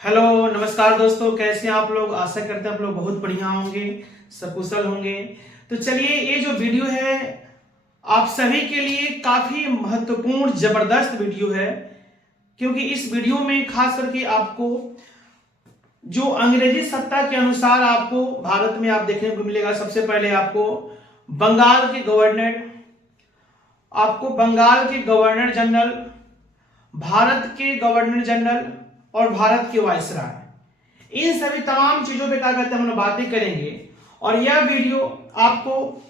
Hello नमस्कार दोस्तों, कैसे हैं आप लोग। आशा करते हैं आप लोग बहुत बढ़िया होंगे, सकुशल होंगे। तो चलिए, ये जो वीडियो है आप सभी के लिए काफी महत्वपूर्ण जबरदस्त वीडियो है, क्योंकि इस वीडियो में खास करके आपको जो अंग्रेजी सत्ता के अनुसार आपको भारत में आप देखने को मिलेगा। सबसे पहले आपको बंगाल के गवर्नर, आपको बंगाल के गवर्नर जनरल, भारत के गवर्नर जनरल और भारत के वायसराय, इन सभी तमाम चीजों पे क्या कहते हैं हम लोग बातें करेंगे। और यह वीडियो आपको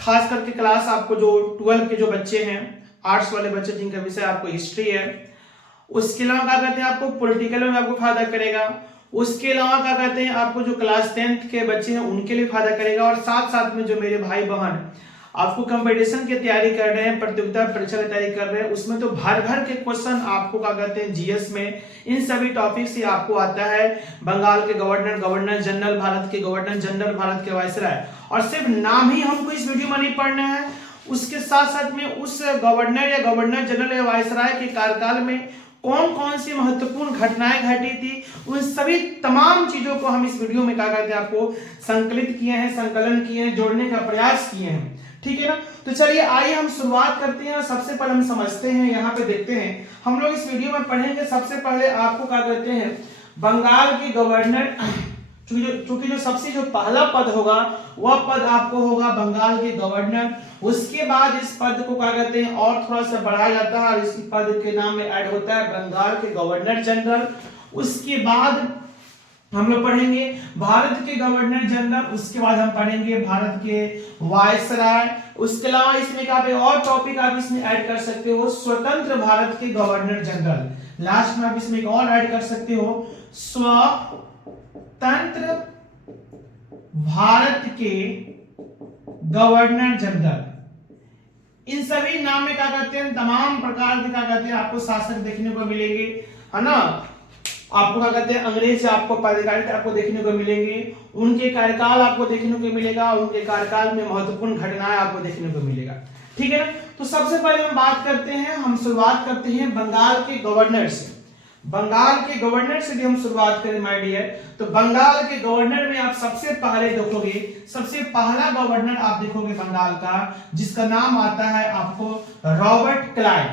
खास करके क्लास आपको जो 12 के जो बच्चे हैं, आर्ट्स वाले बच्चे जिनका विषय आपको हिस्ट्री है, उसके अलावा क्या कहते हैं आपको पॉलिटिकल में आपको फायदा करेगा। उसके अलावा क्या कहते हैं आपको जो क्लास 10th के बच्चे हैं उनके लिए फायदा करेगा। और साथ साथ में जो मेरे भाई बहन आपको कंपटीशन की तैयारी कर रहे हैं, प्रतियोगिता परीक्षा की तैयारी कर रहे हैं, उसमें तो भर भर के क्वेश्चन आपको क्या कहते हैं जीएस में इन सभी टॉपिक से आपको आता है। बंगाल के गवर्नर, गवर्नर जनरल, भारत के गवर्नर जनरल, भारत के वायसराय। और सिर्फ नाम ही हमको इस वीडियो में नहीं पढ़ना है, उसके साथ साथ में उस गवर्नर या गवर्नर जनरल या वायसराय के कार्यकाल में कौन कौन सी महत्वपूर्ण घटनाएं घटी थी, उन सभी तमाम चीजों को हम इस वीडियो में क्या कहते हैं आपको संकलित किए हैं, संकलन किए हैं, जोड़ने का प्रयास किए हैं। ठीक है ना। तो चलिए आइए हम शुरुआत करते हैं। सबसे पहले हम समझते हैं, यहाँ पे देखते हैं हम लोग इस वीडियो में पढ़ेंगे। सबसे पहले आपको क्या कहते हैं बंगाल के गवर्नर, चूंकि जो सबसे जो पहला पद होगा वह पद आपको होगा बंगाल के गवर्नर। उसके बाद इस पद को क्या कहते हैं और थोड़ा सा बढ़ाया जाता है और इस पद के नाम में ऐड होता है बंगाल के गवर्नर जनरल। उसके बाद हम लोग पढ़ेंगे भारत के गवर्नर जनरल, उसके बाद हम पढ़ेंगे भारत के वायसराय। उसके अलावा इसमें क्या और टॉपिक आप इसमें ऐड कर सकते हो, स्वतंत्र भारत के गवर्नर जनरल। लास्ट में आप इसमें एक और ऐड कर सकते हो, स्वतंत्र भारत के गवर्नर जनरल। इन सभी नाम में क्या कहते हैं तमाम प्रकार के क्या कहते हैं आपको शासक देखने को मिलेंगे, है ना। आपको क्या कहते हैं अंग्रेज आपको पदाधिकारी आपको देखने को मिलेंगे, उनके कार्यकाल आपको देखने को मिलेगा, उनके कार्यकाल में महत्वपूर्ण घटनाएं आपको देखने को मिलेगा। ठीक है ना। तो सबसे पहले हम बात करते हैं, हम शुरुआत करते हैं बंगाल के गवर्नर से। बंगाल के गवर्नर से भी हम शुरुआत करें माय डियर। तो बंगाल के गवर्नर में आप सबसे पहले देखोगे, सबसे पहला गवर्नर आप देखोगे बंगाल का, जिसका नाम आता है आपको रॉबर्ट क्लाइव।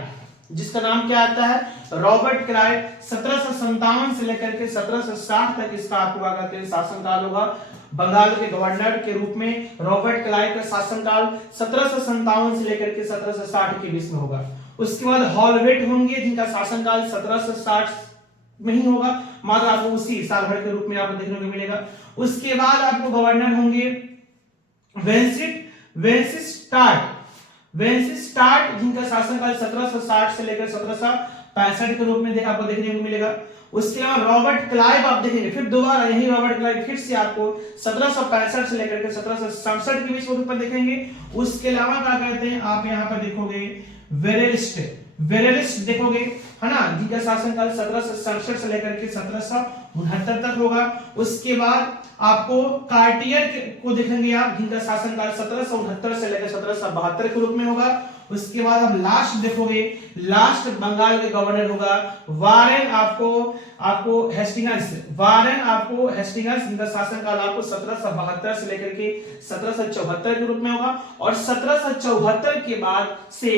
जिसका नाम क्या आता है रॉबर्ट क्लाइव। 1757 से लेकर के 1760 तक इसका आपको क्या कहते हैं शासनकाल होगा। बंगाल के गवर्नर के रूप में रॉबर्ट क्लाइव का शासनकाल 1757 से लेकर के 1760 के बीच में होगा। उसके बाद हॉलवेट होंगे जिनका शासनकाल 1760 में ही होगा, मात्र आपको उसी साल भर के रूप में आपको देखने को मिलेगा। उसके बाद आपको गवर्नर होंगे वेंसिस्टार्ट जिनका शासनकाल 1760 से लेकर 1765 के रूप में आपको देखने को मिलेगा। उसके अलावा रॉबर्ट क्लाइव आप देखेंगे, फिर दोबारा यही रॉबर्ट क्लाइव फिर से आपको 1765 से लेकर के 1767 के बीच में रूप में देखेंगे। उसके अलावा क्या कहते हैं आप यहाँ पर देखोगे वेरेलिस्ट देखोगे, है ना, जिनका शासनकाल 1767 से लेकर के 1769 तक होगा। उसके बाद आपको कार्टियर को देखेंगे आप, जिनका शासनकाल 1769 से लेकर 1772 के रूप में होगा। उसके बाद आप लास्ट देखोगे, लास्ट बंगाल के गवर्नर होगा वारेन आपको हेस्टिंग्स, जिनका शासनकाल आपको 1772 से लेकर के 1774 के रूप में होगा। और 1774 के बाद से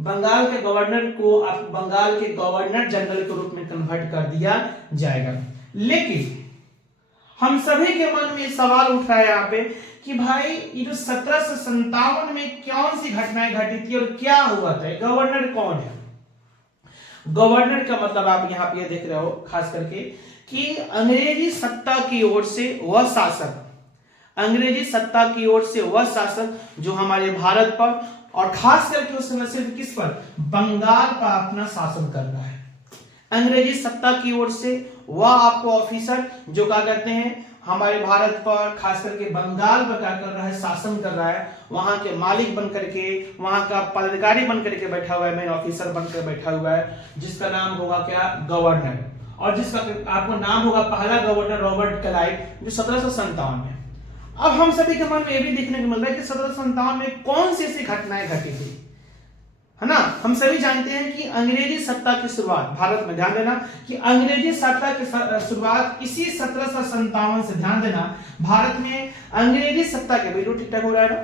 बंगाल के गवर्नर को आप बंगाल के गवर्नर जनरल के रूप में कन्वर्ट कर दिया जाएगा। लेकिन हम सभी के मन में सवाल उठ रहा है यहाँ पे कि भाई ये जो 1757 में कौन सी घटनाएं घटी थी और क्या हुआ था, गवर्नर कौन है। गवर्नर का मतलब आप यहाँ पे देख रहे हो खास करके कि अंग्रेजी सत्ता की ओर से वह शासक, अंग्रेजी सत्ता की ओर से वह शासक जो हमारे भारत पर और खास करके उस समय सिर्फ किस पर, बंगाल पर अपना शासन कर रहा है। अंग्रेजी सत्ता की ओर से वह आपको ऑफिसर जो क्या कहते हैं हमारे भारत पर खास करके बंगाल पर क्या कर रहा है, शासन कर रहा है। वहां के मालिक बन करके, वहां का पदाधिकारी बन करके बैठा हुआ है, मेन ऑफिसर बनकर बैठा हुआ है, जिसका नाम होगा क्या, गवर्नर। और जिसका आपको नाम होगा पहला गवर्नर रॉबर्ट क्लाइव, जो 1757 में। अब हम सभी के मन में यह भी देखने को मिल रहा है कि 1757 में कौन सी ऐसी घटनाएं घटी थी, है ना। हम सभी जानते हैं कि अंग्रेजी सत्ता की शुरुआत भारत में, ध्यान देना कि अंग्रेजी सत्ता की शुरुआत इसी 1757 से, ध्यान देना, भारत में अंग्रेजी सत्ता के, वीडियो ठीक ठाक हो रहा है ना,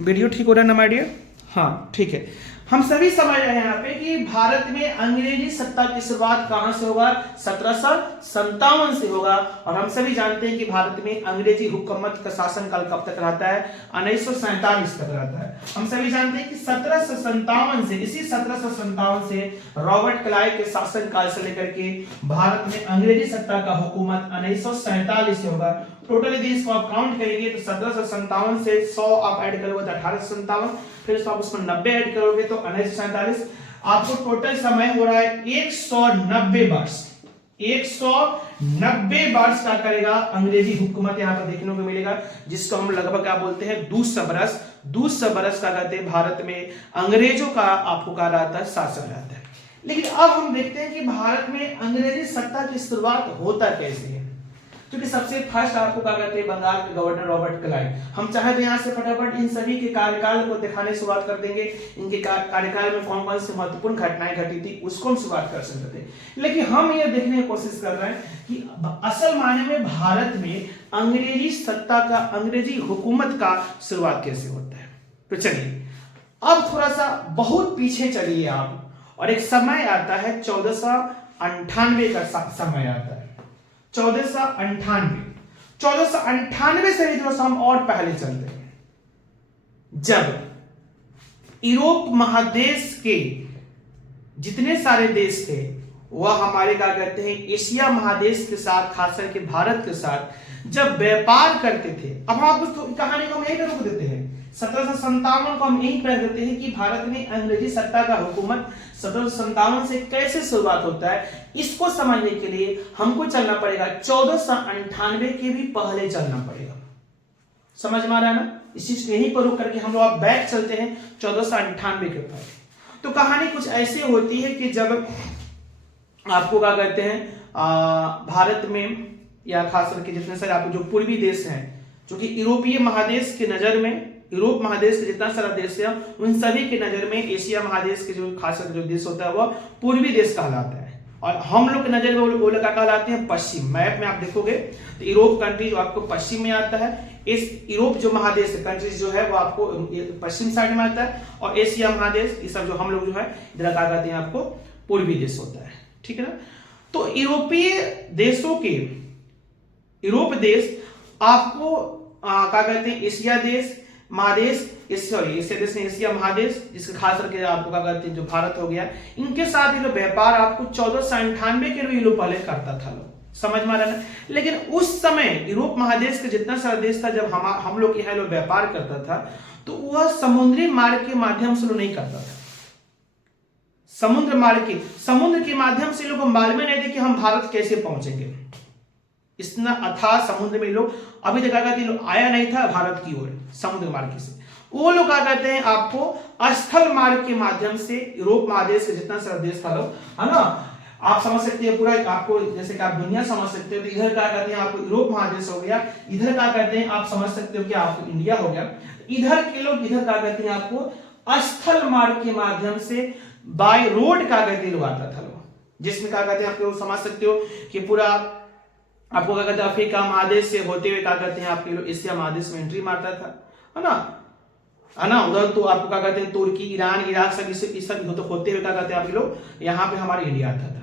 वीडियो ठीक हो रहा है ना माय डियर, हाँ ठीक है। हम सभी समझ रहे हैं यहाँ पे कि भारत में अंग्रेजी सत्ता की शुरुआत कहां से होगा, 1757 से होगा। और हम सभी जानते हैं कि भारत में अंग्रेजी हुकूमत का शासनकाल कब तक रहता है, 1947 तक रहता है। हम सभी जानते हैं कि 1757 से, इसी 1757 से रॉबर्ट क्लाइव के शासनकाल से लेकर के भारत में अंग्रेजी सत्ता का हुकूमत 1947 से होगा। टोटल यदि इसको आप काउंट करेंगे तो 1757 से 100 आप ऐड करोगे तो 1857, फिर आप उसमें 90 ऐड करोगे तो 1947, आपको टोटल समय हो रहा है 190 वर्ष। 190 वर्ष का करेगा अंग्रेजी हुकूमत, यहां पर देखने को मिलेगा, जिसको हम लगभग क्या बोलते हैं, 200 बरस का कहते हैं भारत में अंग्रेजों का आपको कहा जाता है शासन रहता है। लेकिन अब हम देखते हैं कि भारत में अंग्रेजी सत्ता की शुरुआत होता कैसे है। क्योंकि सबसे फर्स्ट आपको क्या कहते हैं, बंगाल के गवर्नर रॉबर्ट क्लाइव। हम चाहे तो यहाँ से फटाफट इन सभी के कार्यकाल को दिखाने की शुरुआत कर देंगे, इनके कार्यकाल में कौन कौन सी महत्वपूर्ण घटनाएं घटी थी उसको हम शुरुआत कर सकते थे। लेकिन हम ये देखने की कोशिश कर रहे हैं कि असल मायने में भारत में अंग्रेजी सत्ता का, अंग्रेजी हुकूमत का शुरुआत कैसे होता है। तो चलिए अब थोड़ा सा बहुत पीछे चलिए आप, और एक समय आता है 1498 का समय आता है, 1498 से भी थोड़ा सा हम और पहले चलते हैं, जब यूरोप महादेश के जितने सारे देश थे वह हमारे क्या कहते हैं, एशिया महादेश के साथ, खास करके भारत के साथ जब व्यापार करते थे। अब हम आपको कहानी को हम यही रोक देते हैं, 1757 को हम यही कह देते हैं कि भारत में अंग्रेजी सत्ता का हुकूमत 1757 से कैसे शुरुआत होता है। इसको समझने के लिए हमको चलना पड़ेगा 1498 के भी पहले चलना पड़ेगा। समझ में आ रहा है ना, इस चीज को यहीं पर रोक करके हम लोग आप बैक चलते हैं 1498 के पहले। तो कहानी कुछ ऐसी होती है कि जब आपको क्या कहते हैं, भारत में या खास करके जितने सारे आपको जो पूर्वी देश हैं, जो कि यूरोपीय महादेश की नजर में, यूरोप महादेश के जितना सारा देश है उन सभी की नजर में एशिया महादेश के जो खास करके जो देश होता है वह पूर्वी देश कहलाता है, और हम लोग की नजर में वो लोग क्या कहलाते हैं, पश्चिम। मैप में आप देखोगे तो यूरोप कंट्री जो आपको पश्चिम में आता है, इस यूरोप जो महादेश कंट्रीज जो है वो आपको पश्चिम साइड में आता है, और एशिया महादेश ये सब जो हम लोग जो है इधर क्या कहते हैं आपको पूर्वी देश होता है, ठीक है ना। तो यूरोपीय देशों के, यूरोप देश आपको क्या कहते हैं, एशिया देश महादेश, सॉरी एशिया देश नहीं, एशिया महादेश, जिसके खास करके आपको क्या कहते हैं जो भारत हो गया, इनके साथ ये लोग व्यापार आपको 1498 के लिए लोग पहले करता था लोग, समझ में आ रहा है। लेकिन उस समय यूरोप महादेश का जितना सारा देश था, जब हम लोग यहाँ लोग व्यापार करता था तो वह समुद्री मार्ग के माध्यम से लोग नहीं करता था। समुद्र के माध्यम से लोगों को मालूम नहीं थे कि हम भारत कैसे पहुंचेंगे। इतना अथाह समुद्र में लोग अभी तक क्या कहते हैं, लोग आया नहीं था भारत की ओर समुद्र मार्ग से। वो लोग क्या कहते हैं आपको स्थल मार्ग के माध्यम से यूरोप महादेश के जितना सारा देश था लोग, है ना, आप समझ सकते हैं पूरा आपको, जैसे कि आप दुनिया समझ सकते हो तो इधर क्या कहते हैं आपको यूरोप महादेश हो गया, इधर क्या कहते हैं आप समझ सकते हो कि आपको इंडिया हो गया। इधर के लोग इधर क्या कहते हैं आपको स्थल मार्ग के माध्यम से बाय रोड क्या कहते हैं लोग आता था लोग, जिसमें क्या कहते हैं आप लोग समझ सकते हो कि पूरा आपको क्या कहते हैं अफ्रीका महादेश से होते हुए क्या कहते हैं आपके लोग एशिया महादेश में एंट्री मारता था, है ना। उधर तो आपको क्या कहते हैं तुर्की, ईरान, इराक सब इस सब होते हुए क्या कहते हैं आप लोग यहाँ पे हमारे इंडिया आता था।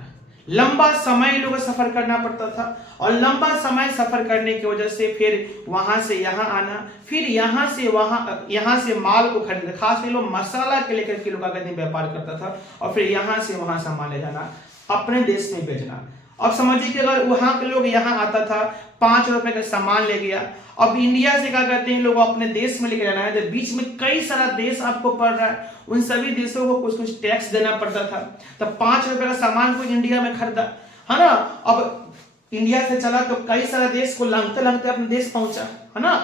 लंबा समय लोगों को सफर करना पड़ता था, और लंबा समय सफर करने की वजह से फिर वहां से यहाँ आना, फिर यहाँ से माल को खरीदना, खास लोग मसाला के लेकर के लोग क्या कहते हैं व्यापार करता था, और फिर यहाँ से वहां सामान ले जाना, अपने देश में बेचना। अब समझिए कि अगर वहां के लोग यहाँ आता था, 5 रुपए का सामान ले गया, अब इंडिया से क्या कहते हैं लोग अपने देश में लेके जाना है, तो बीच में कई सारा देश आपको पड़ रहा है, उन सभी देशों को कुछ कुछ टैक्स देना पड़ता था। तब 5 रुपए का सामान को इंडिया में खरीदा, है ना, अब इंडिया से चला तो कई सारे देश को लंघते लंघते अपने देश पहुंचा, है ना।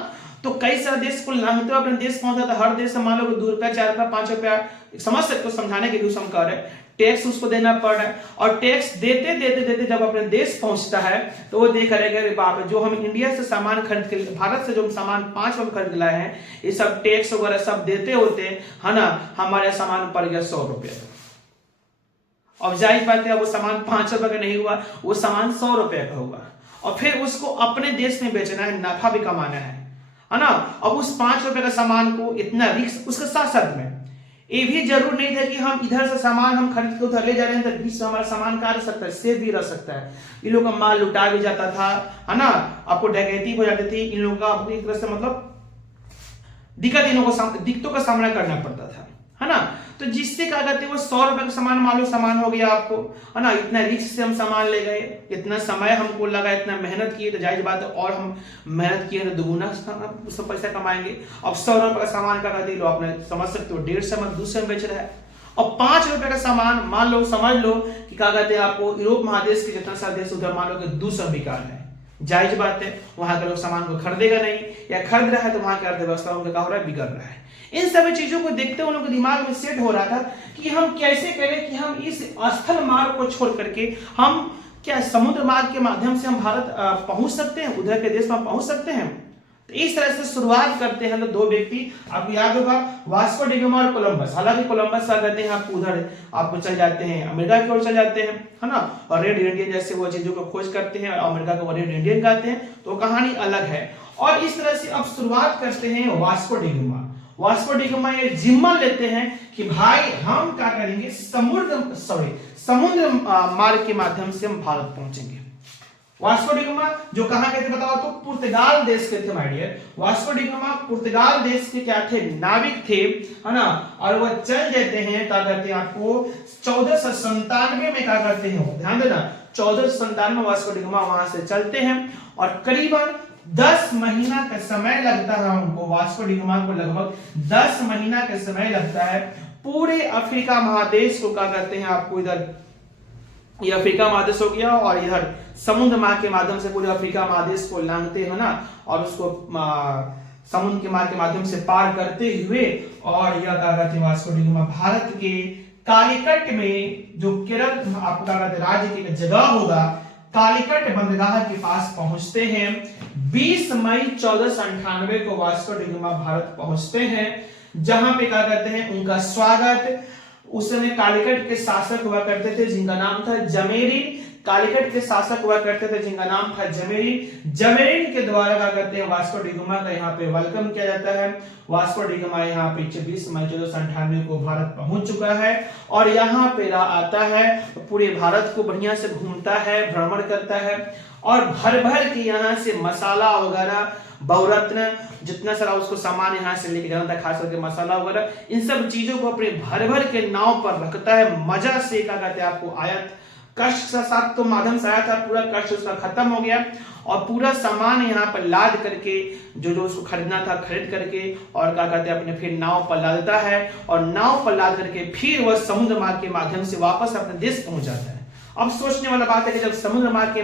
तो कई सारे देश को लांघते हुए अपने देश पहुंचा था। हर देश से मान लो ₹2, ₹4, ₹5, समझ सकते हो, समझाने के लिए हम कर रहे हैं, टैक्स उसको देना पड़ रहा है। और टैक्स देते देते देते जब अपने देश पहुंचता है तो वो देख रहेगा कि बाप रे, जो हम इंडिया से सामान खरीद के, भारत से जो हम सामान 5 रुपए खरीद के लाए हैं, ये सब टैक्स वगैरह सब देते होते है ना, हमारे सामान पड़ गया 100 रुपये। अब जाहिर बात है वो सामान 5 रुपए का नहीं हुआ, वो सामान 100 रुपए का हुआ, और फिर उसको अपने देश में बेचना है, नफा भी कमाना है ना। अब उस 5 रुपए का सामान को इतना रिस्क, उसके साथ साथ में ये भी जरूर नहीं था कि हम इधर से सामान हम खरीद के उधर ले जा रहे हैं तो बीच में हमारा सामान कहाँ रह सकता है, सेफ भी रह सकता है। इन लोगों का माल लुटा भी जाता था, है ना, आपको डकैती हो जाती थी, इन लोगों का आपको एक तरह से मतलब दिक्कतों का सामना करना पड़ता था, है ना। तो जिससे क्या कहते हैं वो 100 रुपए का सामान मान लो सामान हो गया आपको, है ना, इतना रिस्क से हम सामान ले गए, इतना समय हमको लगा, इतना मेहनत किए, तो जाहिर बात है और हम मेहनत किए तो दुगुना उससे पैसा कमाएंगे। अब 100 रुपए का सामान का कहते लो, आपने समझ सकते हो 150 में 200 में बेच रहा है। और 5 रुपए का सामान मान लो, समझ लो कि क्या कहते हैं आपको यूरोप महादेश के जितना सा देश उधर मान लो कि 200 बिका है। जायज बात है, वहां के लोग सामान को खरीदेगा नहीं, या खरीद रहा है तो वहां की अर्थव्यवस्था उनका क्या हो रहा है, बिगड़ रहा है। इन सभी चीजों को देखते हुए उन लोगों के दिमाग में सेट हो रहा था कि हम कैसे करें कि हम इस स्थल मार्ग को छोड़ करके हम क्या समुद्र मार्ग के माध्यम से हम भारत पहुंच सकते हैं, उधर के देश में पहुंच सकते हैं। तो इस तरह से शुरुआत करते हैं तो 2 व्यक्ति, आपको याद होगा वास्को डी गामा और कोलंबस। हालांकि कोलंबस क्या करते हैं, आपको उधर आपको चल जाते हैं, अमेरिका की ओर चल जाते हैं, है ना, और रेड इंडियन जैसे वो चीजों को खोज करते हैं, अमेरिका को रेड इंडियन कहते हैं, तो कहानी अलग है। और इस तरह से अब शुरुआत करते हैं Vasco da gamma. Vasco da gamma ये जिम्मा लेते हैं कि भाई हम क्या करेंगे, समुद्र मार्ग के माध्यम से हम भारत पहुंचेंगे। वास्को डी गामा जो कहां के थे बताओ तो, पुर्तगाल देश के थे my dear. Vasco da Gama पुर्तगाल देश के क्या थे, नाविक थे, है ना, और वह चल जाते हैं, क्या करते हैं आपको 1497 में क्या करते हैं, ध्यान देना 1497 में वास्को डी गामा वहां से चलते हैं, और करीबन 10 महीना का समय लगता है उनको, वास्को डी गामा को लगभग 10 महीना का समय लगता है पूरे अफ्रीका महादेश को क्या करते हैं आपको, इधर ये अफ्रीका महादेश हो गया, और इधर समुद्र मार्ग के माध्यम से पूरे अफ्रीका महादेश को लांघते हैं ना, और उसको समुद्र के मार्ग के माध्यम से पार करते हुए, और यह क्या कहते हैं वास्को डी गामा भारत के कालीकट में, जो केरल आपको क्या कहते हैं राज्य की जगह होगा, कालीकट बंदरगाह के पास पहुंचते हैं। 20 मई 1498 को वास्को डी गामा भारत पहुंचते हैं, जहां पे क्या करते हैं उनका स्वागत, उस समय कालीकट के शासक हुआ करते थे जिनका नाम था जमेरीन। कालीकट के शासक हुआ करते थे जिनका नाम था जमेरीन। जमेरीन के द्वारा क्या करते हैं वास्को डी गामा का यहाँ पे वेलकम किया जाता है। वास्को डी गामा यहाँ पे 26 मई 1498 को भारत पहुंच चुका है, और यहाँ पे आता है तो पूरे भारत को बढ़िया से घूमता है, भ्रमण करता है, और भर भर के यहाँ से मसाला वगैरह, बहुरत्न जितना सारा उसको सामान यहाँ से लेके जाना था, खास करके मसाला वगैरह, इन सब चीजों को अपने भर भर के नाव पर रखता है। मजा से क्या कहते हैं आपको आयत, कष्ट के साथ तो माध्यम से आया था, पूरा कष्ट उसका खत्म हो गया, और पूरा सामान यहाँ पर लाद करके जो जो उसको खरीदना था खरीद करके, और क्या कहते हैं अपने फिर नाव पर लाद देता है, और नाव पर लाद करके फिर वह समुद्र मार्ग के माध्यम से वापस अपने देश पहुंच जाता है। अब सोचने वाला बात है कि जब समुद्र मार्ग के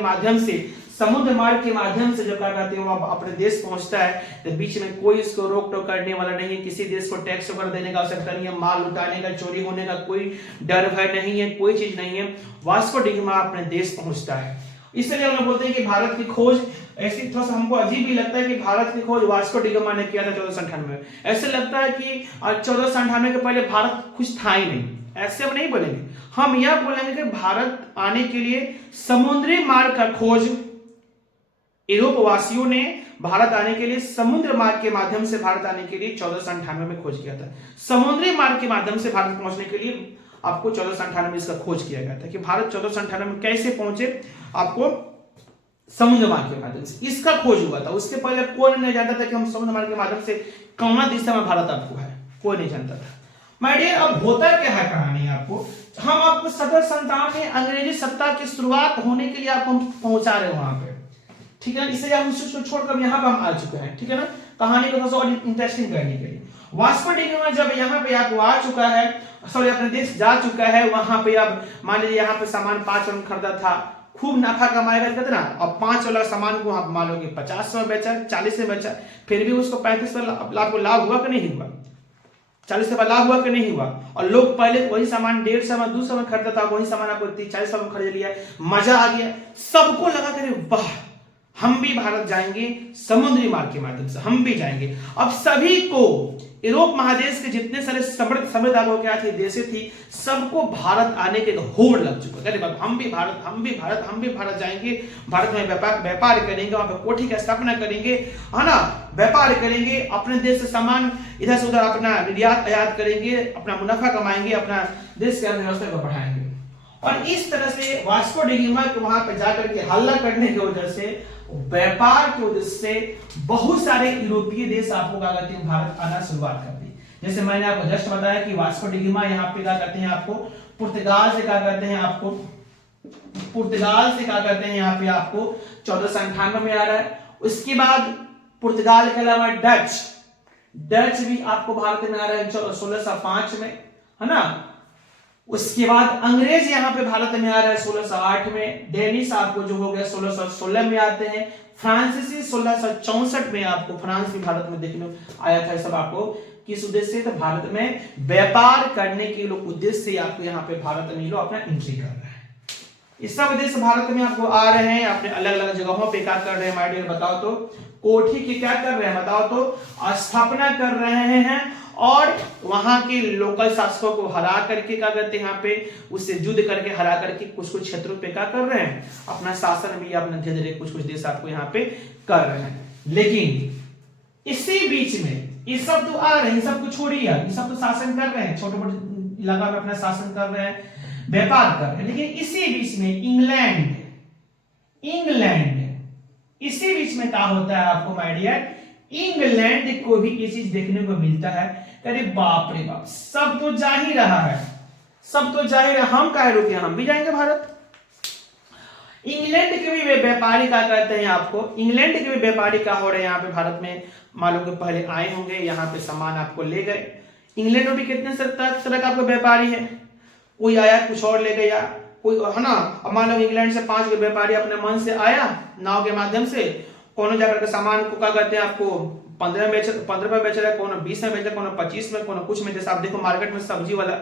माध्यम से जब क्या कहते हैं वो अपने देश पहुंचता है, तो बीच में कोई इसको रोक टोक करने वाला नहीं है, किसी देश को टैक्स वगैरह देने का आवश्यकता नहीं है, माल लुटाने का, चोरी होने का कोई डर भय नहीं है, कोई चीज नहीं है। वास्को डी गामा अपने देश पहुंचता है। इसलिए हम लोग बोलते हैं कि भारत की खोज, ऐसी थोड़ा सा हमको अजीब भी लगता है कि भारत की खोज वास्को डी गामा ने किया था 1498 में। ऐसे लगता है कि 1498 के पहले भारत कुछ था ही नहीं, ऐसे हम नहीं बोलेंगे। हम यह बोलेंगे कि भारत आने के लिए समुद्री मार्ग का खोज, यूरोप वासियों ने भारत आने के लिए समुद्र मार्ग के माध्यम से भारत आने के लिए 1498 में खोज किया था। समुद्री मार्ग के माध्यम से भारत पहुंचने के लिए आपको 1498 में इसका खोज किया गया था कि भारत 1498 में कैसे पहुंचे, आपको समुद्र मार्ग के माध्यम से इसका खोज हुआ था। उसके पहले कोई नहीं जानता था कि हम समुद्र मार्ग के माध्यम से कौन दिशा में भारत आपको है, कोई नहीं जानता था। माय डियर, अब होता क्या है कहानी आपको, हम आपको 1757 में अंग्रेजी सत्ता की शुरुआत होने के लिए आपको पहुंचा रहे हैं वहां पे, ठीक है ना। इसलिए हम उसको छोड़कर यहाँ पे हम आ चुके हैं, ठीक है ना, कहानी को थोड़ा और इंटरेस्टिंग करने के लिए। वास्को डी गामा जब यहाँ पे आपको आ चुका है, सॉरी अपने देश जा चुका है, वहां पे अब मान लीजिए यहाँ पे सामान 5 रुपए खरीदा था, खूब नाफा कमाएगा कितना, और 5 वाला सामान को आप मान लो कि 50 में बेचा, 40 में बेचा, फिर भी उसको 35 में आपको लाभ हुआ कि नहीं हुआ, 40 रुपया लाभ हुआ कि नहीं हुआ। और लोग पहले वही सामान 150 में 200 में खरीदता था, वही सामान आपको 40 में खरीद लिया, मजा आ गया, सबको लगा कि वाह हम भी भारत जाएंगे, समुद्री मार्ग के माध्यम से हम भी जाएंगे। अब सभी को, यूरोप महादेश के जितने सारे समृद्ध आपको क्या थे देशें थी, सबको भारत आने के होड़ लग चुका है। हम भी भारत, हम भी भारत, हम भी भारत जाएंगे, भारत में व्यापार करेंगे, वहां पर कोठी की स्थापना करेंगे, है ना, व्यापार करेंगे, अपने देश से सामान इधर से उधर अपना निर्यात आयात करेंगे, अपना मुनाफा कमाएंगे, अपना देश की अर्थव्यवस्था को बढ़ाएंगे। और इस तरह से वास्को डी गामा के वहां पर जाकर के हल्ला करने की वजह से, व्यापार के उद्देश्य से बहुत सारे यूरोपीय देश आपको क्या कहते हैं, भारत आना शुरुआत कर दी। जैसे मैंने आपको जस्ट बताया कि वास्को डी गामा यहाँ पे क्या कहते हैं, आपको पुर्तगाल से क्या कहते हैं, आपको पुर्तगाल से क्या कहते हैं, यहाँ पे आपको 1498 में आ रहा है। उसके बाद पुर्तगाल के अलावा डच भी आपको भारत में आ रहा है 1605 में, है ना। उसके बाद अंग्रेज यहाँ पे भारत में आ रहा है 1608 में, डेनिश आपको जो हो गया 1616 में आते हैं, फ्रांसीसी 1664 में आपको फ्रांस भी भारत में देखने आया था। सब आपको किस उद्देश्य से, तो भारत में व्यापार करने के लोग उद्देश्य से आपको यहाँ पे भारत में लोग अपना एंट्री कर रहे हैं। इस सब उद्देश्य भारत में आपको आ रहे हैं, अपने अलग अलग जगहों पे क्या कर रहे हैं माय डियर, बताओ तो, कोठी की क्या कर रहे हैं बताओ तो, स्थापना कर रहे हैं, और वहां के लोकल शासकों को हरा करके क्या करते हैं, यहाँ पे उससे युद्ध करके हरा करके कुछ कुछ क्षेत्रों पे क्या कर रहे हैं, अपना शासन भी अपना धीरे धीरे कुछ कुछ देश आपको यहाँ पे कर रहे हैं। लेकिन इसी बीच में ये सब तो आ रहे हैं, सब कुछ छोड़िए, ये सब तो शासन कर रहे हैं, छोटे मोटे इलाका में अपना शासन कर रहे हैं, व्यापार कर रहे हैं। लेकिन इसी बीच में इंग्लैंड इसी बीच में क्या होता है आपको माय डियर, इंग्लैंड को भी ये चीज देखने को मिलता है, अरे बाप रे बाप, सब तो जा ही रहा है, सब तो जा ही रहा, हम काहे रुके, हम भी जाएंगे भारत। इंग्लैंड के भी व्यापारी क्या कहते हैं आपको, इंग्लैंड के भी व्यापारी क्या हो रहे हैं यहाँ पे भारत में, मालूम के पहले आए होंगे, यहाँ पे सामान आपको ले गए। इंग्लैंड में भी कितने तरह का आपको व्यापारी है, कोई आया कुछ और ले गया, कोई, है ना। अब मान लो इंग्लैंड से 5 व्यापारी अपने मन से आया नाव के माध्यम से, कौन जाकर के सामान को क्या कहते हैं आपको 15 में बेच रहा है, कौन 20 में बेच रहा है, कौन 25 में, कौन कुछ में। जैसे आप देखो मार्केट में सब्जी वाला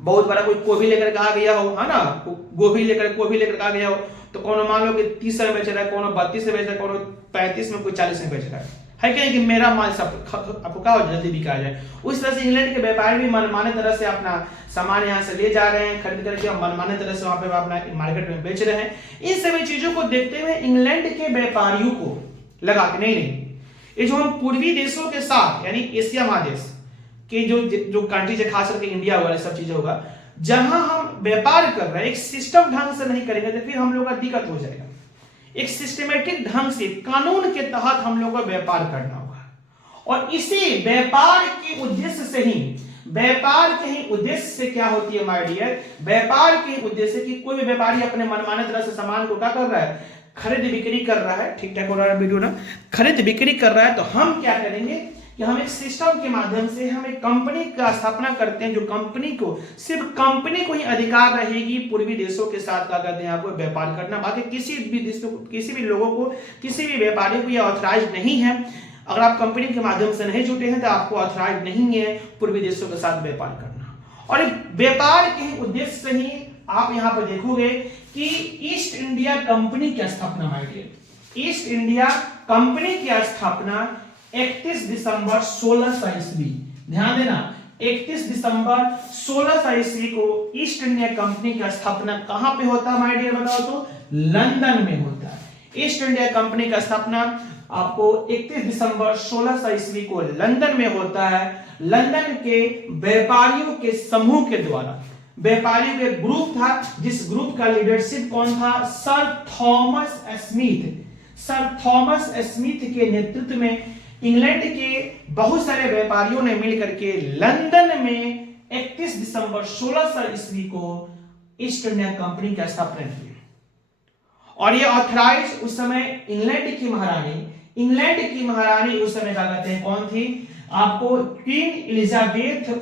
बहुत बड़ा कोई गोभी लेकर आ गया हो, है ना, गोभी लेकर आ गया हो, तो कौन मान लो कि 30 में बेच रहा है, कौन 32 में बेच रहा है, कौन 35 में, कोई 40 में बेच रहा है क्या, कि मेरा माल सब आपको क्या हो जल्दी बिका जाए। उस तरह से इंग्लैंड के व्यापारी भी मनमाने तरह से अपना सामान यहाँ से ले जा रहे हैं खरीद करके, और मनमाने तरह से वहां पे अपना मार्केट में बेच रहे हैं। इन सभी चीजों को देखते हुए इंग्लैंड के व्यापारियों को लगा कि नहीं, ये जो हम पूर्वी देशों के साथ, यानी एशिया महादेश के जो कंट्रीज है, खास करके इंडिया वगैरह सब चीजें होगा, जहां हम व्यापार कर रहे हैं, एक सिस्टम ढंग से नहीं करेंगे तो फिर हम लोग का दिक्कत हो जाएगा। एक सिस्टमेटिक ढंग से कानून के तहत हम लोग को व्यापार करना होगा, और इसी व्यापार के उद्देश्य से ही, व्यापार के ही उद्देश्य से क्या होती है माय डियर, व्यापार के उद्देश्य की कोई भी व्यापारी अपने मनमाने तरह से सामान को क्या कर रहा है, खरीद बिक्री कर रहा है, ठीक ठाक हो रहा है वीडियो ना, खरीद बिक्री कर रहा है, तो हम क्या करेंगे कि हम एक सिस्टम के माध्यम से हम एक कंपनी का स्थापना करते हैं, जो कंपनी को, सिर्फ कंपनी को ही अधिकार रहेगी पूर्वी देशों के साथ क्या कहते हैं आपको व्यापार करना, बाकी किसी भी लोगों को, किसी भी व्यापारी को यह ऑथराइज नहीं है। अगर आप कंपनी के माध्यम से नहीं जुटे हैं तो आपको ऑथराइज नहीं है पूर्वी देशों के साथ व्यापार करना। और व्यापार के उद्देश्य से ही आप यहां पर देखोगे कि ईस्ट इंडिया कंपनी की स्थापना my dear, East India Company की स्थापना 31 दिसंबर 1600 ईस्वी, ध्यान देना 31 दिसंबर 1600 ईस्वी को ईस्ट इंडिया कंपनी की स्थापना कहां पे होता है माय डियर बताओ तो, लंदन में होता है। ईस्ट इंडिया कंपनी का स्थापना आपको 31 दिसंबर 1600 ईस्वी को लंदन में होता है। लंदन के व्यापारियों के समूह के द्वारा, व्यापारियों के ग्रुप था, जिस ग्रुप का लीडरशिप कौन था, sir Thomas Smith. Sir Thomas Smith के नेतृत्व में इंग्लैंड के बहुत सारे व्यापारियों ने मिलकर के लंदन में 31 दिसंबर 1600 ईस्वी को ईस्ट इंडिया कंपनी की स्थापना की। और ये ऑथराइज उस समय इंग्लैंड की महारानी उस समय क्या कहते हैं, कौन थी आपको, queen Elizabeth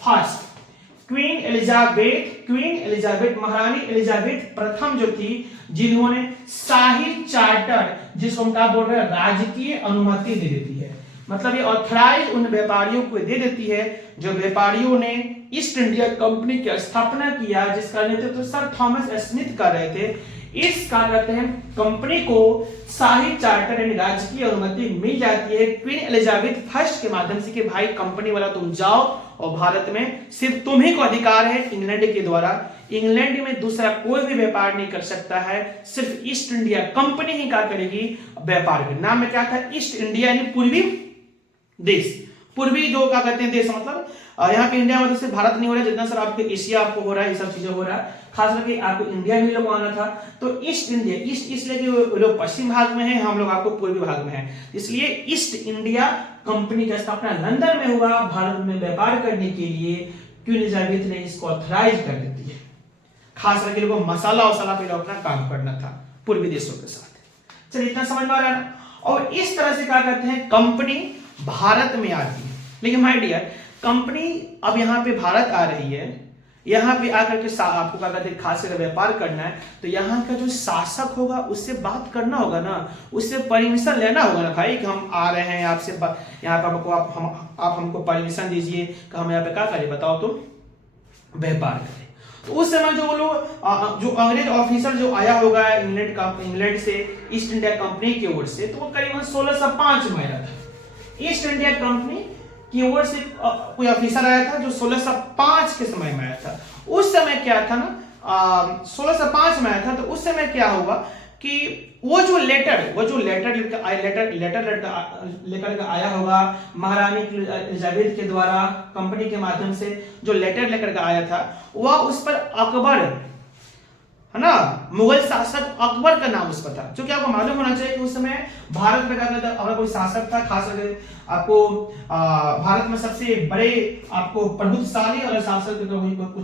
first. Queen Elizabeth महारानी एलिजाबेथ प्रथम जो थी, जिन्होंने शाही चार्टर, जिसको हम क्या बोल रहे हैं, राजकीय अनुमति दे देती है, मतलब ये ऑथराइज उन व्यापारियों को दे देती है जो व्यापारियों ने ईस्ट इंडिया कंपनी की स्थापना किया, जिसका नेतृत्व सर थॉमस स्मिथ कर रहे थे। इस क्या कहते हैं, कंपनी को शाही चार्टर यानी राजकीय अनुमति मिल जाती है क्वीन एलिजाबेथ फर्स्ट के माध्यम से कि भाई कंपनी वाला तुम जाओ और भारत में सिर्फ तुम्ही को अधिकार है इंग्लैंड के द्वारा, इंग्लैंड में दूसरा कोई भी व्यापार नहीं कर सकता है, सिर्फ ईस्ट इंडिया कंपनी ही क्या करेगी व्यापार के नाम में क्या था, ईस्ट इंडिया यानी पूर्वी देश, पूर्वी जो क्या कहते हैं देश, मतलब यहाँ पे इंडिया में सिर्फ भारत नहीं हो रहा है, जितना सर आपके एशिया आपको हो रहा है, ये सब चीजें हो रहा है, खास करके आपको इंडिया में लोग आना था, तो ईस्ट इंडिया, ईस्ट इसलिए कि लोग पश्चिम भाग में है, हम लोग आपको पूर्वी भाग में है, इसलिए ईस्ट इंडिया कंपनी का स्थापना लंदन में हुआ भारत में व्यापार करने के लिए। क्वीन एलिजाबेथ ने इसको ऑथराइज कर देती है, खास करके लोगों को मसाला वसाला पे अपना काम करना था पूर्वी देशों के साथ। चलिए इतना समझ में आ रहा है ना। और इस तरह से क्या कहते हैं, कंपनी भारत में आती है, लेकिन माय डियर कंपनी अब यहाँ पे भारत आ रही है, यहाँ पे आकर के आपको क्या कहते हैं, खास करके व्यापार करना है, तो यहाँ का जो शासक होगा उससे बात करना होगा ना, उससे परमिशन लेना होगा ना भाई कि हम आ रहे हैं आपसे यहाँ पे हमको आप हमको परमिशन दीजिए कि हम यहाँ पे क्या करें, बताओ तो व्यापार करें। तो उस समय जो लोग जो अंग्रेज ऑफिसर जो आया होगा इंग्लैंड से ईस्ट इंडिया कंपनी की ओर से, तो वो करीबन 1605 में आया था। ईस्ट इंडिया कंपनी की ओर से कोई ऑफिसर आया था जो 1605 के समय में आया था। उस समय क्या था ना, 1605 में आया था, तो उस समय क्या होगा कि वो जो लेटर लेकर आया होगा महारानी एलिजाबेथ के द्वारा कंपनी के माध्यम से जो लेटर लेकर के आया था, वह उस पर अकबर है ना, मुगल शासक अकबर का नाम उस पर था। क्योंकि आपको मालूम होना चाहिए कि उस समय भारत में अगर कोई शासक था, खास करके आपको भारत में सबसे बड़े आपको प्रभुत्वशाली अगर शासक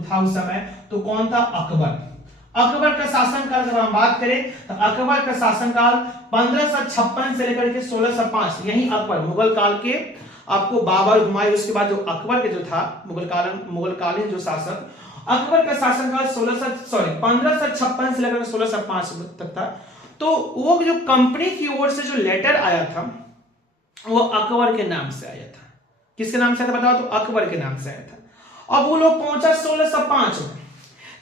था उस समय, तो कौन था, अकबर। अकबर का शासनकाल जब हम बात करें तो अकबर का शासनकाल 1556 से लेकर के 1605, यही अकबर मुगल काल के आपको बाबर हुमायूं, उसके बाद जो अकबर के जो था मुगल कालीन जो शासक, अकबर का शासनकाल 1556 से लेकर 1605 तक था। तो वो जो कंपनी की ओर से जो लेटर आया था वो अकबर के नाम से आया था। किसके नाम से आया था बताओ, तो अकबर के नाम से आया था। अब वो लोग पहुंचा 1605 में,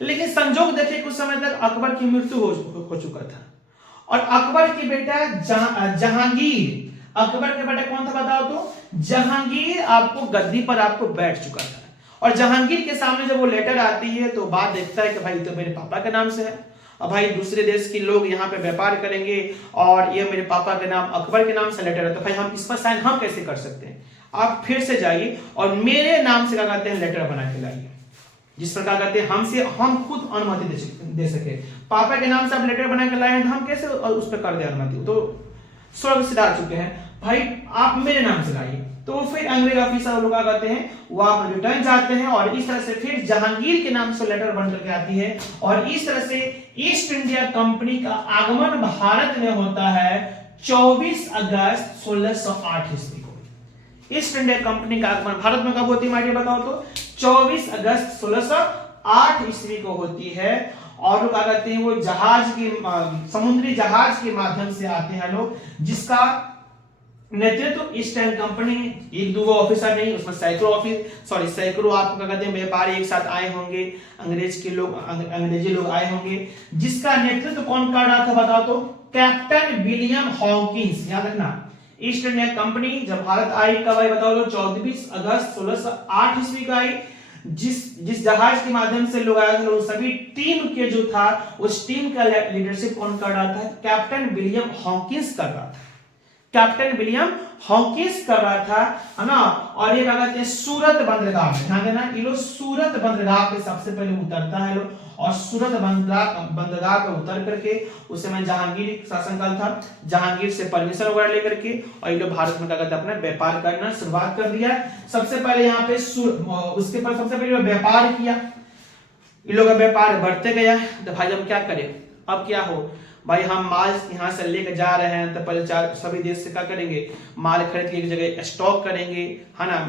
लेकिन संजोग देखिए कुछ समय तक अकबर की मृत्यु हो चुका था, और अकबर के बेटा जहांगीर, अकबर के बेटा कौन था बताओ तो, जहांगीर आपको गद्दी पर आपको बैठ चुका था। और जहांगीर के सामने जब वो लेटर आती है तो बात देखता है कि भाई तो मेरे पापा के नाम से है, अब भाई दूसरे देश के लोग यहाँ पे व्यापार करेंगे और ये मेरे पापा के नाम अकबर के नाम से लेटर है, तो भाई हम इस पर साइन हम कैसे कर सकते हैं, आप फिर से जाइए और मेरे नाम से क्या कहते हैं लेटर बना के लाइए, जिस पर क्या कहते हैं हमसे हम खुद अनुमति दे सके। पापा के नाम से आप लेटर बना के लाए हैं तो हम कैसे उस पर कर दे अनुमति, तो स्वर्ग सिधार चुके हैं, भाई आप मेरे नाम से लाइए। तो फिर अंग्रेज ऑफिसर लोग क्या करते हैं, वो आप रिटर्न जाते हैं, और इस तरह से फिर जहांगीर के नाम से लेटर बन करके आती है, और इस तरह से ईस्ट इंडिया कंपनी का आगमन भारत में होता है 24 अगस्त 1608 ईस्वी को। ईस्ट इंडिया कंपनी का आगमन भारत में कब होती है माइडियर बताओ तो, 24 अगस्त 1608 ईस्वी को होती है। और लोग क्या कहते हैं, वो जहाज के समुद्री जहाज के माध्यम से आते हैं लोग, जिसका नेतृत्व ईस्ट इंडिया कंपनी, एक दो ऑफिसर नहीं, उसमें सैकड़ों आपको क्या कहते हैं व्यापारी एक साथ आए होंगे, अंग्रेजी लोग आए होंगे, जिसका नेतृत्व कौन कर रहा था बताओ तो, कैप्टन विलियम हॉकिंस। याद रखना, ईस्ट इंडिया कंपनी जब भारत आई कब आई बताओ तो, 24 अगस्त 1608 ईस्वी को आई। जिस जहाज के माध्यम से लोग आए थे, उन सभी टीम के जो था, उस टीम का लीडरशिप कौन कर रहा था, कैप्टन विलियम हॉकिंस कर रहा था, कैप्टन विलियम हॉकिंस कर रहा था, है ना। और ये क्या कहते हैं, सूरत बंदरगाह में, ध्यान देना, ये लोग सूरत बंदरगाह पे सबसे पहले उतरता है लोग, और सूरत बंदरगाह पे उतर करके उस समय जहांगीर शासनकाल था, जहांगीर से परमिशन वगैरह लेकर के और ये लोग भारत में क्या कहते हैं अपना व्यापार करना शुरुआत कर दिया। सबसे पहले यहाँ पे उसके पर सबसे पहले व्यापार किया, ये लोग का व्यापार बढ़ते गया। तो भाई हम क्या करें, अब क्या हो भाई, हम माल यहाँ से लेकर जा रहे हैं, तो पहले सभी देश से क्या करेंगे, माल खरीद के एक जगह स्टॉक करेंगे, है ना,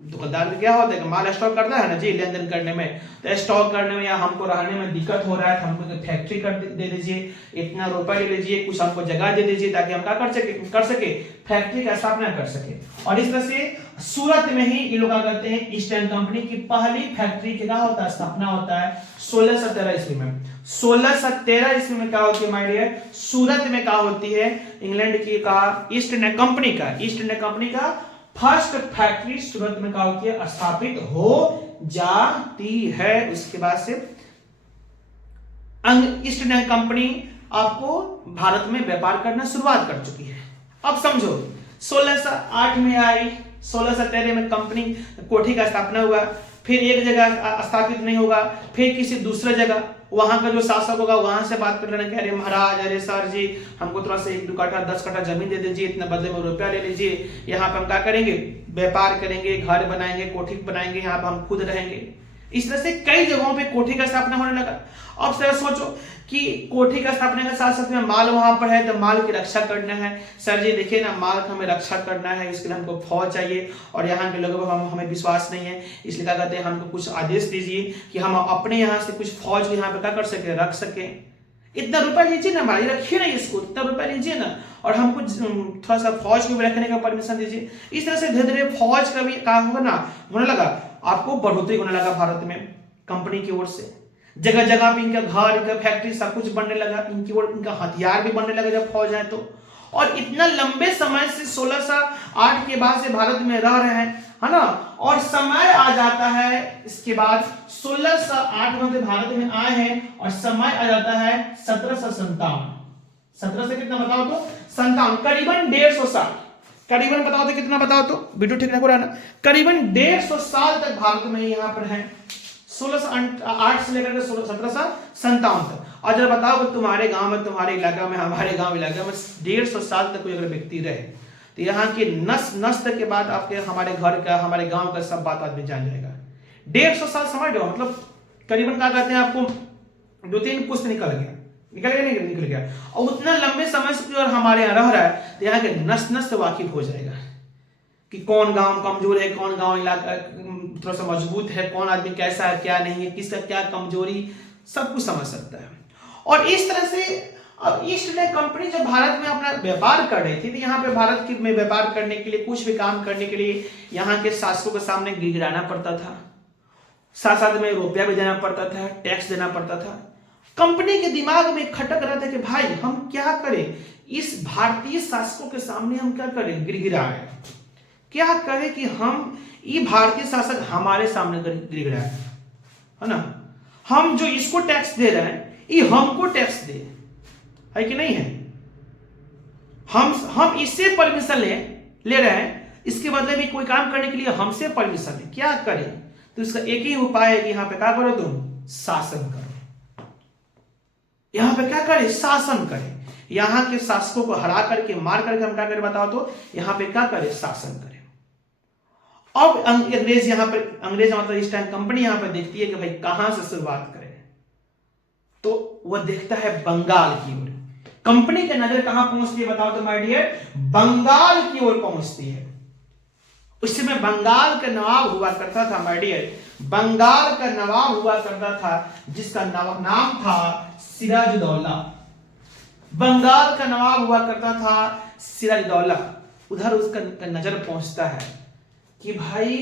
दुकानदार का क्या होता है कि माल स्टॉक करता है ना जी, लेन देन करने में, तो स्टॉक करने में या हमको रहने में दिक्कत हो रहा है तो हमको फैक्ट्री दे दीजिए, इतना रुपया ले लीजिए, कुछ हमको जगह दे दीजिए ताकि हम क्या कर सके फैक्ट्री का स्थापना कर सके। और इस तरह से सूरत में ही ये लोग क्या करते हैं, ईस्ट इंडिया कंपनी की पहली फैक्ट्री की क्या होता है, स्थापना होता है 1613 ईस्वी में। 1613 ईस्वी में क्या होती है माय डियर, सूरत में क्या होती है, इंग्लैंड की का ईस्ट इंडिया कंपनी का फर्स्ट फैक्ट्री सूरत में क्या होती है, स्थापित हो जाती है। उसके बाद से ईस्ट इंडिया कंपनी आपको भारत में व्यापार करना शुरुआत कर चुकी है। अब समझो 1608 में आई, 1613 में कंपनी कोठी का स्थापना हुआ, फिर एक जगह स्थापित नहीं होगा, फिर किसी दूसरे जगह वहां का जो शासक होगा वहां से बात कर लेना कि अरे महाराज, अरे सर जी, हमको थोड़ा सा 1-2 कट्ठा 10 कट्ठा जमीन दे दीजिए, इतने बदले में रुपया ले लीजिए, यहाँ पे हम क्या करेंगे, व्यापार करेंगे, घर बनाएंगे, कोठी बनाएंगे, यहाँ पे हम खुद रहेंगे। इस तरह से कई जगहों पे कोठी का स्थापना होने लगा। अब सर सोचो कि कोठी का स्थापना के साथ साथ में माल वहां पर है तो माल की रक्षा करना है। सर जी देखिए ना, माल का हमें रक्षा करना है, इसके लिए हमको फौज चाहिए और यहाँ के लोगों पर हमें विश्वास नहीं है, इसलिए क्या कहते हैं, हमको कुछ आदेश दीजिए कि हम अपने यहाँ से कुछ फौज यहाँ पे क्या कर सके, रख सके। इतना रुपया लीजिए ना हमारी, रखिए ना इसको, इतना रुपया लीजिए ना और हमको थोड़ा सा फौज को भी रखने का परमिशन दीजिए। इस तरह से धीरे धीरे फौज का भी काम होगा ना, होने लगा, आपको बढ़ोतरी होने लगा भारत में कंपनी की ओर से। जगह जगह पे इनका घर, इनका फैक्ट्री सब कुछ बनने लगा, इनकी ओर इनका हथियार भी बनने लगा जब फौज है तो। और इतना लंबे समय से 1608 के बाद से भारत में रह रहे हैं, है ना, और समय आ जाता है इसके बाद 1608 में भारत में आए हैं और समय आ जाता है 1757। 17 से कितना बताओ तो 57, करीबन 150 साल, करीबन बताओ तो कितना, बताओ तो, वीडियो ठीक हो रहा है ना, करीबन 150 साल तक भारत में यहाँ पर है, 1608 से लेकर 1757 तक। और जब बताओ तुम्हारे गांव में, तुम्हारे इलाका में, हमारे गांव इलाका में 150 साल तक कोई अगर व्यक्ति रहे तो यहाँ की नस्ल के बाद आपके हमारे घर का, हमारे गांव का सब बात आदमी जान जाएगा। 150 साल समझ लो, मतलब करीबन क्या कहते हैं, आपको 2-3 पुस्त निकल गया। और उतना लंबे समय से और हमारे यहाँ रह रहा है तो यहाँ के नस्ल से वाकिफ हो जाएगा कि कौन गांव कमजोर है, कौन गांव इलाका थोड़ा सा मजबूत है, कौन आदमी कैसा है, क्या नहीं है, किसका क्या कमजोरी, सब कुछ समझ सकता है। और इस तरह से अब ईस्ट इंडिया कंपनी जब भारत में अपना व्यापार कर रही थी तो यहाँ पे भारत में व्यापार करने के लिए, कुछ भी काम करने के लिए यहाँ के शासकों के सामने गिड़गिड़ाना पड़ता था, साथ साथ में रुपया भी देना पड़ता था, टैक्स देना पड़ता था। कंपनी के दिमाग में खटक रहा था कि भाई हम क्या करें, इस भारतीय शासकों के सामने हम क्या करें, गिड़गिड़ाएं, क्या करें कि हम ये भारतीय शासक हमारे सामने गिड़गिड़ाए, है ना, हम जो इसको टैक्स दे रहे हैं ये हमको टैक्स दे, है कि नहीं है, हम इससे परमिशन ले रहे हैं, इसके बदले में कोई काम करने के लिए हमसे परमिशन ले, क्या करें। तो इसका एक ही उपाय है कि यहाँ पे क्या करो, तुम शासन करो, यहाँ पे क्या करें, शासन करें, यहाँ के शासकों को हरा करके, मार करके हम क्या करें बताओ तो, यहाँ पे क्या करें, शासन करें। अब अंग्रेज यहाँ पर, अंग्रेज मतलब इस टाइम कंपनी यहाँ पर देखती है कि भाई कहां से शुरुआत करें, तो वह देखता है बंगाल की ओर। कंपनी की नजर कहां पहुंचती है बताओ तो माय डियर, बंगाल की ओर पहुंचती है। उस समय बंगाल का नवाब हुआ करता था माय डियर, बंगाल का नवाब हुआ करता था जिसका नाम था सिराजुद्दौला। बंगाल का नवाब हुआ करता था सिराजुद्दौला। उधर उसका नजर पहुंचता है कि भाई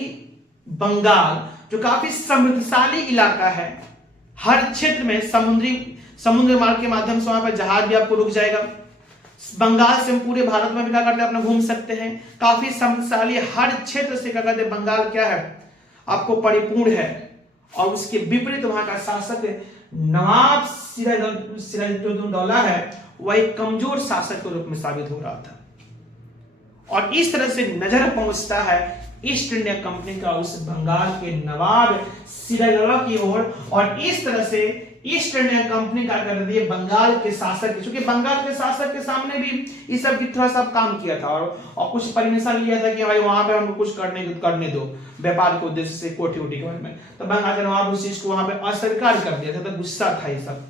बंगाल जो काफी समृद्धशाली इलाका है, हर क्षेत्र में समुद्र मार्ग के माध्यम से वहां पर जहाज भी आपको रुक जाएगा, बंगाल से हम पूरे भारत में भी क्या करते हैं, अपना घूम सकते हैं, काफी समृद्धशाली, हर क्षेत्र से क्या कहते हैं, बंगाल क्या है, आपको परिपूर्ण है। और उसके विपरीत वहां का शासक नवाब सिराजुद्दौला है, वह एक कमजोर शासक के रूप में साबित हो रहा था। और इस तरह से नजर पहुंचता है ईस्ट इंडिया कंपनी का उस बंगाल के नवाब सिराजुद्दौला की ओर, और इस तरह से ईस्ट इंडिया कंपनी का कर दिए बंगाल के शासक, क्योंकि बंगाल के शासक के सामने भी इस सब की थोड़ा सा काम किया था और कुछ परमिशन लिया था कि भाई वहां पे हमको कुछ करने दो व्यापार के उद्देश्य से, कोठी वोटी के बारे में। तो बंगाल के नवाब उस चीज को वहां पे अस्वीकार कर दिया था, तो गुस्सा था ये सब।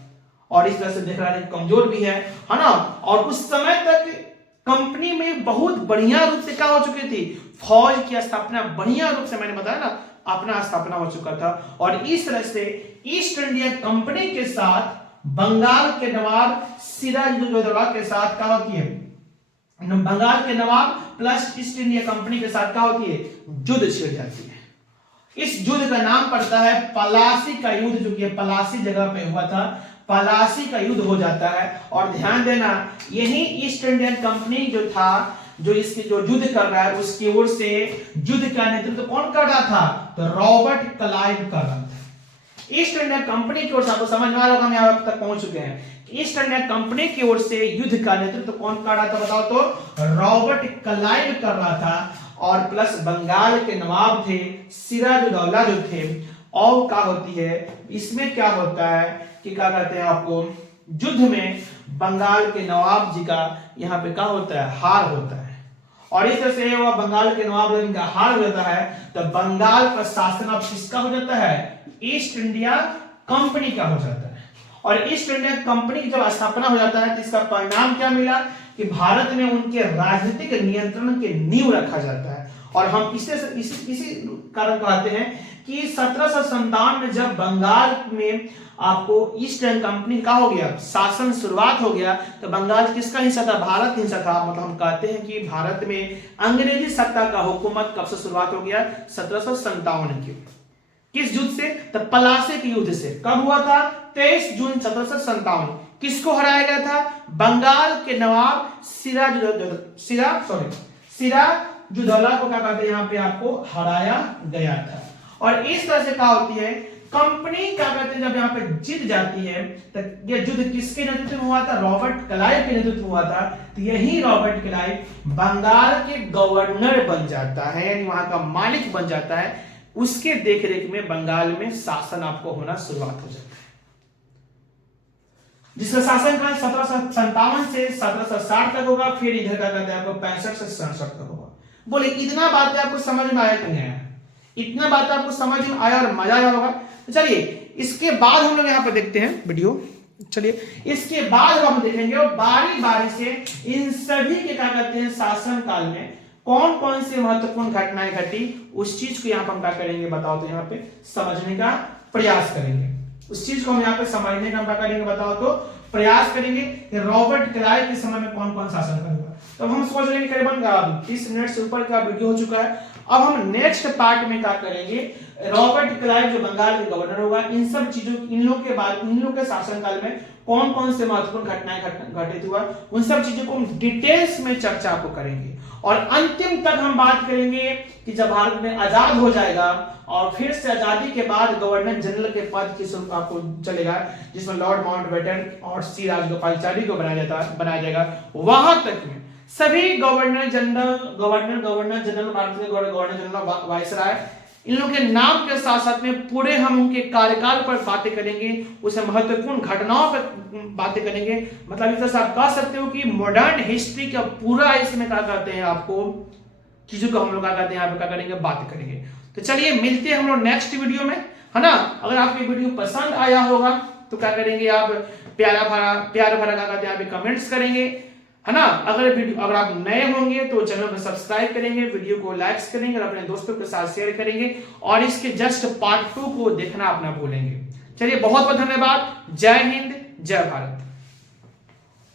और इस तरह से देख रहा है कमजोर भी है ना। और उस समय तक कंपनी में बहुत बढ़िया रूप से क्या हो चुकी थी, फौज की स्थापना बढ़िया रूप से, मैंने बताया ना, अपना स्थापना हो चुका था। और इस तरह से ईस्ट इंडिया कंपनी के साथ बंगाल के नवाब सिराजुद्दौला के साथ क्या होती है, बंगाल के नवाब प्लस ईस्ट इंडिया कंपनी के साथ क्या होती है, युद्ध छिड़ जाती है। इस युद्ध का नाम पड़ता है पलासी का युद्ध, जो कि पलासी जगह पे हुआ था, पलासी का युद्ध हो जाता है। और ध्यान देना, यही ईस्ट इंडियन कंपनी जो था, जो इसकी जो युद्ध कर रहा है, उसकी ओर से युद्ध का नेतृत्व कौन कर रहा था, तो रॉबर्ट क्लाइव कर रहा था। ईस्ट इंडिया कंपनी की ओर से, आपको समझ में आ रहा होगा, हम यहाँ तक पहुंच चुके हैं। ईस्ट इंडिया कंपनी की ओर से युद्ध का नेतृत्व कौन कर रहा था, बताओ तो, रॉबर्ट क्लाइव कर रहा था। और प्लस बंगाल के नवाब थे सिराजुद्दौला जो थे। और क्या होती है इसमें, क्या होता है कि क्या कहते हैं आपको, युद्ध में बंगाल के नवाब जी का यहाँ पे क्या होता है, हार होता है। और इस तरह से वह बंगाल के नवाब जी का हार हो जाता है, तो बंगाल का शासन अब किसका हो जाता है, ईस्ट इंडिया कंपनी का हो जाता है। और ईस्ट इंडिया कंपनी की जब स्थापना हो जाता है, तो इसका परिणाम क्या मिला कि भारत में उनके राजनीतिक नियंत्रण के नींव रखा जाता है। और हम इसी कारण कहते हैं कि 1757 में जब बंगाल में आपको ईस्ट इंडिया कंपनी का हो गया शासन शुरुआत हो गया, तो बंगाल किसका हिस्सा था, भारत हिस्सा था। मतलब हम कहते हैं कि भारत में अंग्रेजी सत्ता का हुकूमत कब से शुरुआत हो गया, 1757 की। किस युद्ध से, तो पलासी के युद्ध से। कब हुआ था, 23 जून 1757। किसको हराया गया था, बंगाल के नवाब सिराजुद्दौला को क्या कहते हैं, यहाँ पे आपको हराया गया था। और इस तरह से क्या होती है, कंपनी क्या कहते हैं, जब यहाँ पे जीत जाती है, तो यह युद्ध किसके नेतृत्व में हुआ था, रॉबर्ट क्लाइव के नेतृत्व में हुआ था। तो यही रॉबर्ट क्लाइव बंगाल के गवर्नर बन जाता है, यानी वहां का मालिक बन जाता है। उसके देखरेख में बंगाल में शासन आपको होना शुरुआत हो जाता है, जिसका शासनकाल 1757 से 1760 तक होगा। फिर इधर का कहते हैं आपको 65 से 67 तक होगा। बोले इतना बातें आपको समझ में आया कि नहीं आया, इतना बात आपको समझ में आया और मजा आया होगा। तो चलिए इसके बाद हम लोग यहाँ पे देखते हैं वीडियो। चलिए इसके बाद हम देखेंगे और बारी बारी से इन सभी के क्या कहते हैं शासन काल में कौन कौन सी महत्वपूर्ण घटनाएं घटी, उस चीज को यहाँ पर हम क्या करेंगे, बताओ तो, यहाँ पे समझने का प्रयास करेंगे। उस चीज को हम यहाँ पे समझने का हम क्या करेंगे, बताओ तो, प्रयास करेंगे कि रॉबर्ट क्लाइव के समय में कौन कौन शासन करेगा। तो हम सोच लेंगे करीबन 30 मिनट से ऊपर का वीडियो हो चुका है। अब हम नेक्स्ट पार्ट में क्या करेंगे, रॉबर्ट क्लाइव जो बंगाल के गवर्नर होगा, इन सब चीजों, इन लोगों के बाद, इन लोगों के शासनकाल में कौन कौन से महत्वपूर्ण घटनाएं घटित हुआ, उन सब चीजों को हम डिटेल्स में चर्चा आपको करेंगे। और अंतिम तक हम बात करेंगे कि जब भारत में आजाद हो जाएगा और फिर से आजादी के बाद गवर्नर जनरल के पद की शुरू आपको चलेगा, जिसमें लॉर्ड माउंटबेटन और सी राजगोपालाचारी को बनाया जाएगा, वहां तक में सभी गवर्नर जनरल, भारत के गवर्नर जनरल, वाइसराय, इन लोगों के नाम के साथ साथ में पूरे हम उनके कार्यकाल पर बातें करेंगे, उसे महत्वपूर्ण घटनाओं पर बातें करेंगे। मतलब इस तरह से आप कह सकते हो कि मॉडर्न हिस्ट्री का पूरा इसमें क्या कहते हैं आपको चीजों को हम लोग क्या कहते हैं, यहाँ पे क्या करेंगे, बातें करेंगे। तो चलिए मिलते हैं हम लोग नेक्स्ट वीडियो में, है ना। अगर आपको वीडियो पसंद आया होगा तो क्या करेंगे, आप प्यारा भरा क्या कहते हैं, आप कमेंट्स करेंगे, है ना। अगर आप नए होंगे तो चैनल को सब्सक्राइब करेंगे, वीडियो को लाइक्स करेंगे और अपने दोस्तों के साथ शेयर करेंगे, और इसके जस्ट पार्ट 2 को देखना आप ना भूलेंगे। चलिए बहुत बहुत धन्यवाद। जय हिंद, जय भारत।